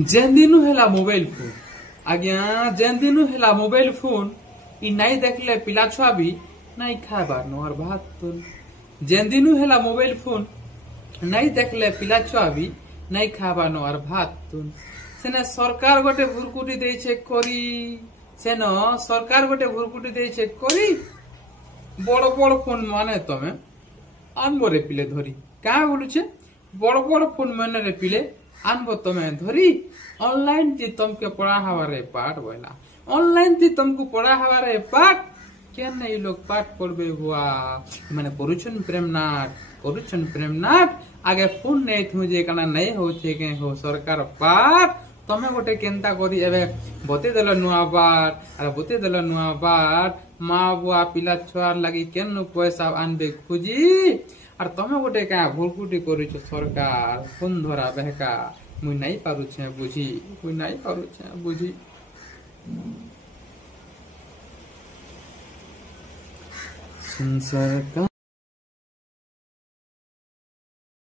जेन दिनु हेला mobile phone आज्ञा जेन दिनु हेला मोबाइल फोन इ नहीं देखले पिला छुआ भी नहीं खाबार नोर भात तुन जेन दिनु हेला मोबाइल फोन नहीं देखले पिला छुआ भी नहीं खाबार नोर भात तुन सेना सरकार गोटे भुरकुटी देइछे करी सेनो सरकार गोटे भुरकुटी देइछे करी बड़ बड़ फोन माने तमे आनबो रे पिले धरी का बोलुछे बड़ बड़ फोन माने रे पिले आनबो तमे धरी ऑनलाइन जी तुमके पढ़ा हवारे पाठ बोला ऑनलाइन जी तुमको पढ़ा हवारे पाठ क्या नहीं लोग पाठ पढ़बे हुआ माने परुछन प्रेमनाथ आगे फोन नहीं थु जे कना नहीं होछे के हो सरकार पाठ तमे गोटे केनता करी एबे बते देल नुआ बार अरे बते देल नुआ बार माँ बुआ पिला छुआर लगी केन पैसा आनबे खुजी और तमे गोटे का भुरकुटी करिछ सरकार फोन धरा बेहका मुई नहीं पारुछे बुझी संसार का